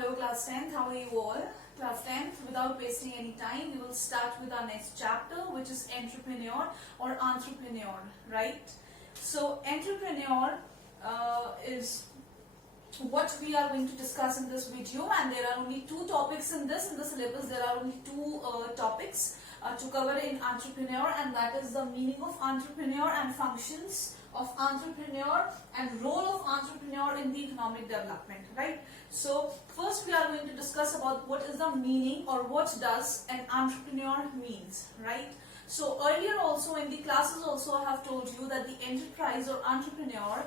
Hello class 10th, how are you all? Class 10th, without wasting any time, we will start with our next chapter, which is entrepreneur or entrepreneur, right? So entrepreneur is what we are going to discuss in this video, and there are only two topics in the syllabus. There are only two topics to cover in entrepreneur, and that is the meaning of entrepreneur and functions of entrepreneur and role of entrepreneur in the economic development, right? So first we are going to discuss about what is the meaning or what does an entrepreneur means, right? So earlier also in the classes also I have told you that the enterprise or entrepreneur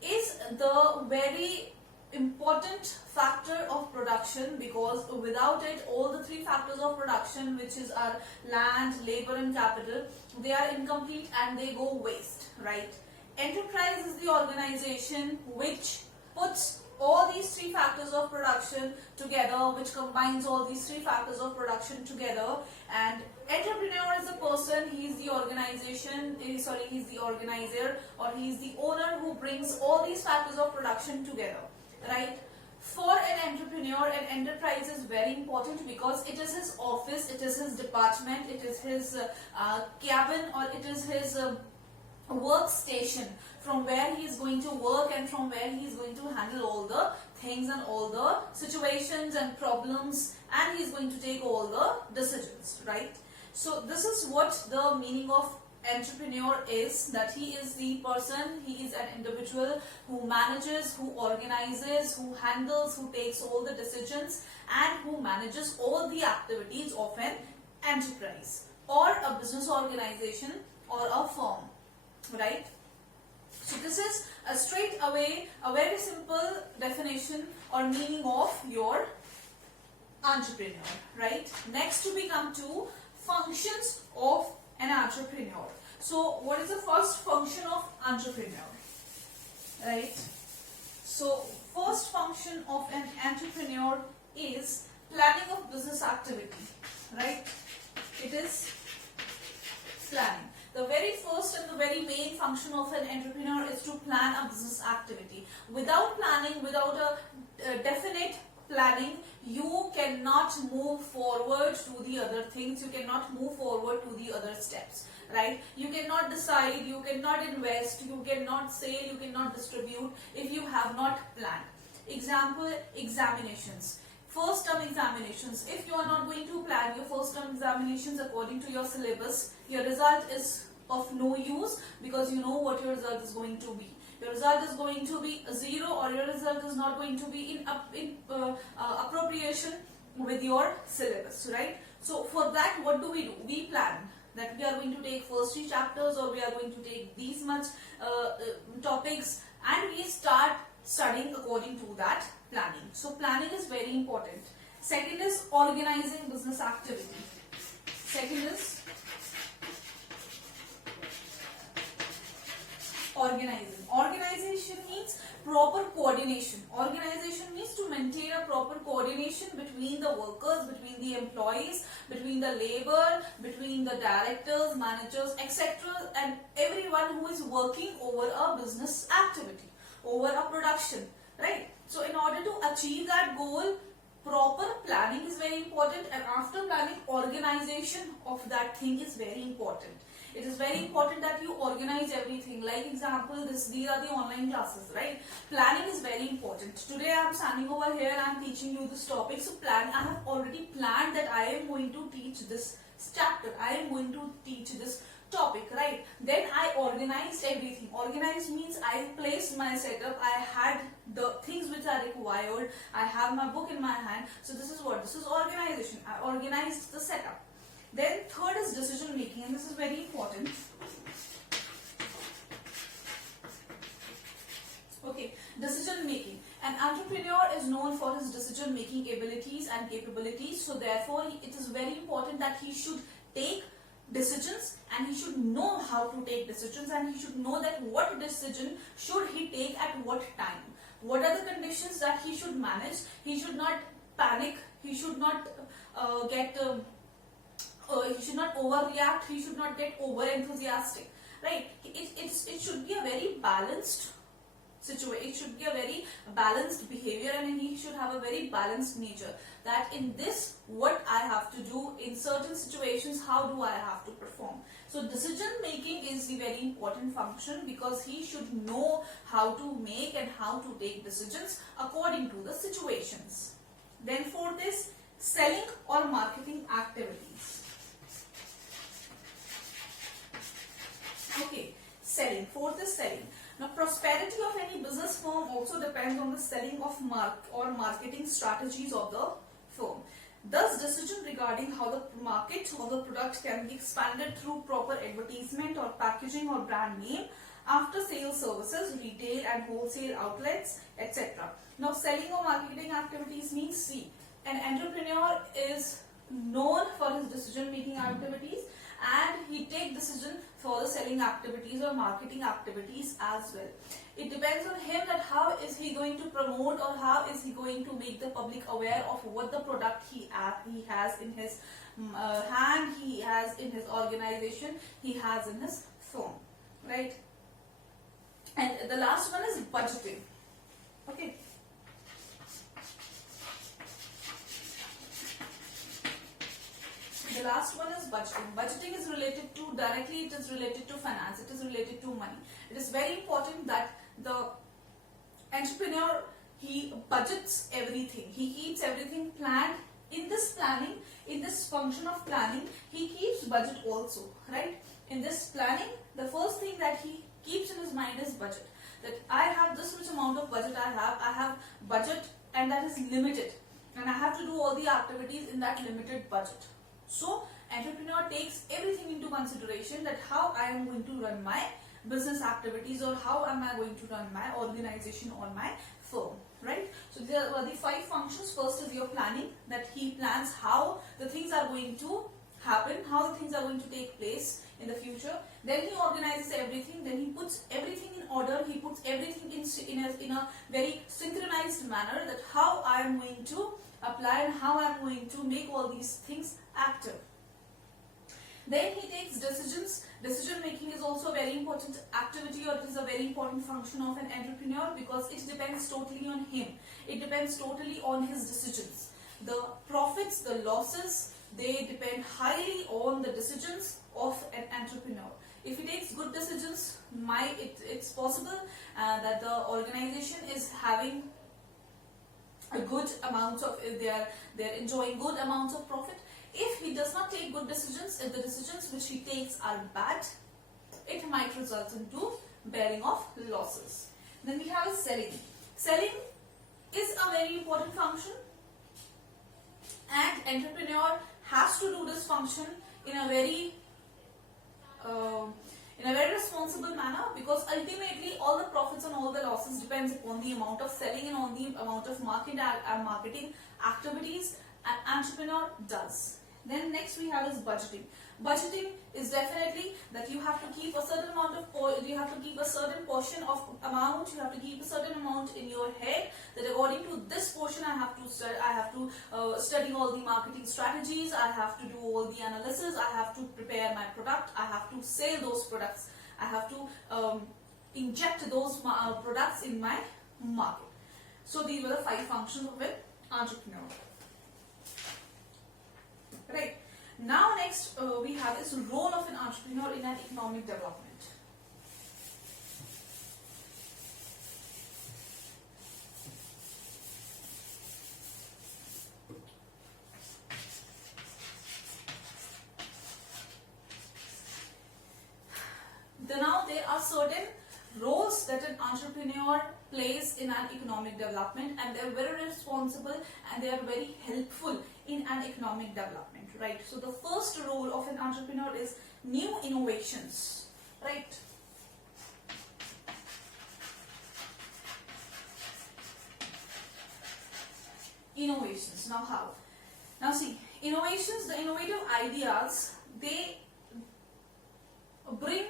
is the very important factor of production, because without it all the three factors of production, which is our land, labor and capital, they are incomplete and they go waste, right? Enterprise is the organization which puts all these three factors of production together, which combines all these three factors of production together, and entrepreneur is the person, he is the organization, he is the organizer, or he is the owner who brings all these factors of production together, right? For an entrepreneur, an enterprise is very important because it is his office, it is his department, it is his cabin, or it is his workstation from where he is going to work and from where he is going to handle all the things and all the situations and problems, and he is going to take all the decisions, right? So this is what the meaning of entrepreneur is, that he is the person, he is an individual who manages, who organizes, who handles, who takes all the decisions and who manages all the activities of an enterprise or a business organization or a firm, right? So this is a straight away a very simple definition or meaning of your entrepreneur, right? Next we come to functions of an entrepreneur. So what is the first function of entrepreneur, right? So first function of an entrepreneur is planning of business activity, right? It is planning. The very first and the very main function of an entrepreneur is to plan a business activity. Without planning, without a definite planning, you cannot move forward to the other things, you cannot move forward to the other steps, right? You cannot decide, you cannot invest, you cannot sell, you cannot distribute if you have not planned. Example, examinations. First term examinations. If you are not going to plan your first term examinations according to your syllabus, your result is of no use, because you know what your result is going to be. Your result is going to be a 0, or your result is not going to be in appropriation with your syllabus, right? So for that, what do? We plan that we are going to take first 3 chapters, or we are going to take these much topics, and we start studying according to that planning. So planning is very important. Second is organizing business activity. Second is organizing. Organization means proper coordination. Organization means to maintain a proper coordination between the workers, between the employees, between the labor, between the directors, managers, etc., and everyone who is working over a business activity, over a production, right? So in order to achieve that goal, proper planning is very important, and after planning, organization of that thing is very important. It is very important that you organize everything. Like example, these are the online classes, right? Planning is very important. Today I am standing over here and I am teaching you this topic. So I have already planned that I am going to teach this chapter. I am going to teach this topic, right? Then I organized everything. Organized means I placed my setup. I had the things which are required. I have my book in my hand. So this is what? This is organization. I organized the setup. Then third is decision making, and this is very important. Okay, decision making. An entrepreneur is known for his decision making abilities and capabilities. So therefore, it is very important that he should take decisions, and he should know how to take decisions, and he should know that what decision should he take at what time. What are the conditions that he should manage? He should not panic. He should not he should not overreact, he should not get over enthusiastic, right? It should be a very balanced situation. It should be a very balanced behavior, and he should have a very balanced nature. That in this, what I have to do in certain situations, how do I have to perform. So decision making is the very important function, because he should know how to make and how to take decisions according to the situations. Then fourth is selling or marketing activities. Okay, selling. Fourth is selling. Now, prosperity of any business firm also depends on the selling of marketing strategies of the firm. Thus, decision regarding how the market or the product can be expanded through proper advertisement or packaging or brand name, after sale services, retail and wholesale outlets, etc. Now, selling or marketing activities means, see, an entrepreneur is known for his decision making activities, and he take decision for the selling activities or marketing activities as well. It depends on him that how is he going to promote, or how is he going to make the public aware of what the product he has in his hand, he has in his organization, he has in his firm, right? And the last one is budgeting. Okay. The last one is budgeting. Budgeting is related to, directly it is related to finance, it is related to money. It is very important that the entrepreneur, he budgets everything. He keeps everything planned. In this planning, in this function of planning, he keeps budget also, right? In this planning, the first thing that he keeps in his mind is budget. That I have this much amount of budget I have budget, and that is limited. And I have to do all the activities in that limited budget. So, entrepreneur takes everything into consideration, that how I am going to run my business activities, or how am I going to run my organization or my firm, right? So, there are the 5 functions. First is your planning, that he plans how the things are going to happen, how the things are going to take place in the future. Then he organizes everything, then he puts everything in order, he puts everything in a very synchronized manner, that how I am going to apply and how I am going to make all these things active. Then he takes decisions. Decision making is also a very important activity, or it is a very important function of an entrepreneur, because it depends totally on him. It depends totally on his decisions. The profits, the losses, they depend highly on the decisions of an entrepreneur. If he takes good decisions, it's possible that the organization is having a good amount of, they're enjoying good amounts of profit. If he does not take good decisions, if the decisions which he takes are bad, it might result into bearing of losses. Then we have selling. Selling is a very important function, and entrepreneur has to do this function in a very responsible manner, because ultimately all the profits and all the losses depends upon the amount of selling and on the amount of marketing activities an entrepreneur does. Then next we have is budgeting. Budgeting is definitely that you have to keep a certain amount of, you have to keep a certain portion of amount, you have to keep a certain amount in your head, that according to this portion I have to study all the marketing strategies, I have to do all the analysis, I have to prepare my product, I have to sell those products, I have to inject those products in my market. So these were the 5 functions of an entrepreneur. Right. Now next we have this role of an entrepreneur in an economic development. Now there are certain roles that an entrepreneur plays in an economic development, and they are very responsible and they are very helpful in an economic development, right? So the first role of an entrepreneur is new innovations, right? Innovations. Now how? Now see, innovations, the innovative ideas, they bring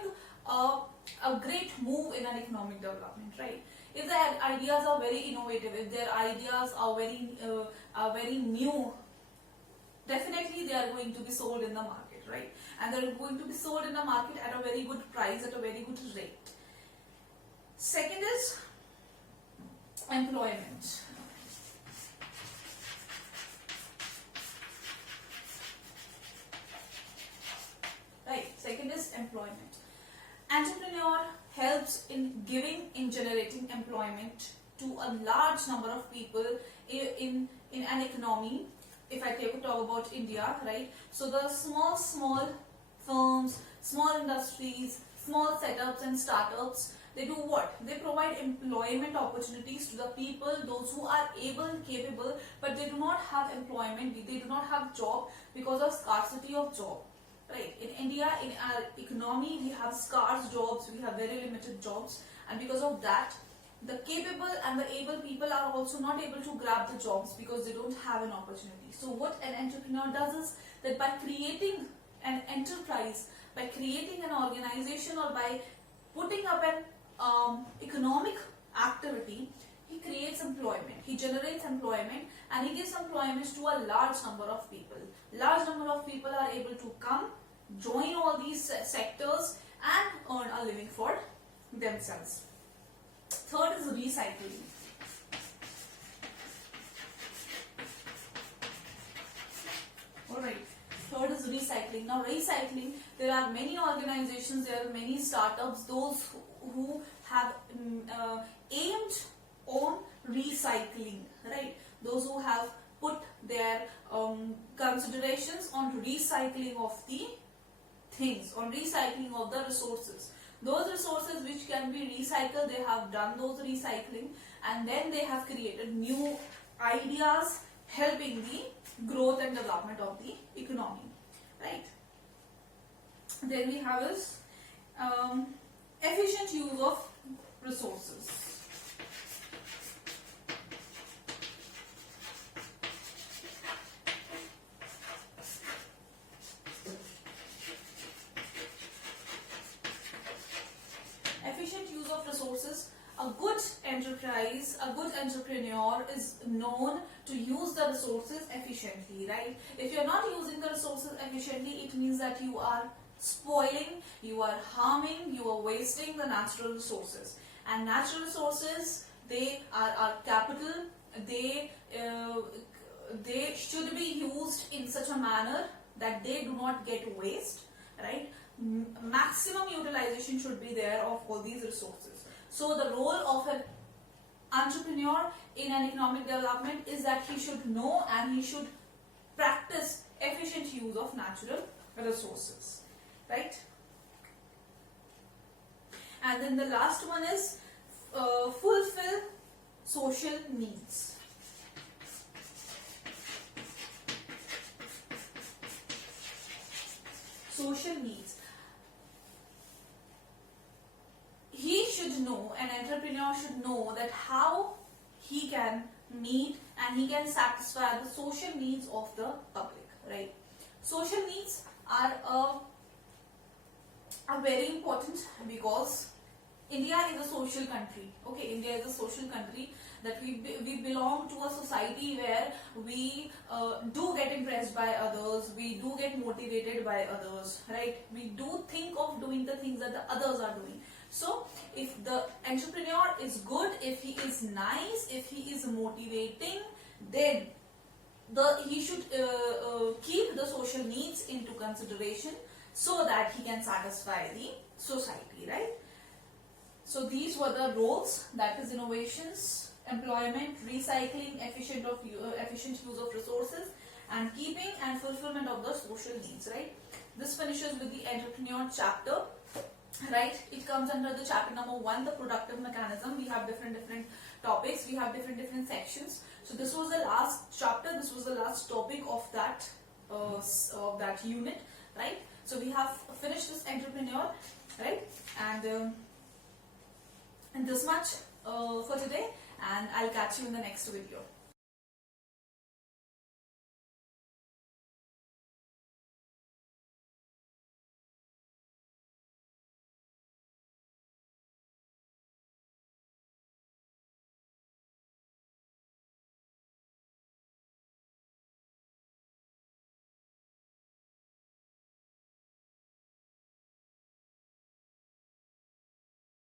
a great move in an economic development, right? If the ideas are very innovative, if their ideas are very new, definitely they are going to be sold in the market, right? And they are going to be sold in the market at a very good price, at a very good rate. Second is employment. Right, second is employment. Entrepreneur helps in generating employment to a large number of people in an economy. If I talk about India, right? So the small firms, small industries, small setups and startups, they do what? They provide employment opportunities to the people, those who are able and capable, but they do not have employment, they do not have job because of scarcity of job. Right, in India, in our economy, we have scarce jobs, we have very limited jobs, and because of that, the capable and the able people are also not able to grab the jobs because they don't have an opportunity. So what an entrepreneur does is that by creating an enterprise, by creating an organization, or by putting up an economic activity, he creates employment, he generates employment, and he gives employment to a large number of people. Large number of people are able to come, join all these sectors and earn a living for themselves. Third is recycling. Alright, third is recycling. Now recycling, there are many organizations, there are many startups, those who have aimed on recycling, right? Those who have put their considerations on recycling of the things, on recycling of the resources. Those resources which can be recycled, they have done those recycling, and then they have created new ideas helping the growth and development of the economy, right? Then we have is efficient use of resources. Efficient use of resources. A good enterprise, a good entrepreneur is known to use the resources efficiently, right? If you're not using the resources efficiently, it means that you are spoiling, you are harming, you are wasting the natural resources. And natural resources, they are our capital, they should be used in such a manner that they do not get waste, right? Maximum utilization should be there of all these resources. So the role of an entrepreneur in an economic development is that he should know and he should practice efficient use of natural resources, right? And then the last one is fulfill social needs. Social needs. He should know, an entrepreneur should know that how he can meet and he can satisfy the social needs of the public, right? Social needs are very important because India is a social country. Okay, India is a social country, that we belong to a society where we do get impressed by others, we do get motivated by others, right? We do think of doing the things that the others are doing. So if the entrepreneur is good, if he is nice, if he is motivating, then he should keep the social needs into consideration so that he can satisfy the society, right? So these were the roles, that is innovations, employment, recycling, efficient use of resources, and keeping and fulfillment of the social needs, right? This finishes with the entrepreneur chapter, right? It comes under the chapter number 1, the productive mechanism. We have different topics, we have different sections. So this was the last chapter, this was the last topic of that unit, right? So we have finished this entrepreneur, right? And this much for today, and I'll catch you in the next video.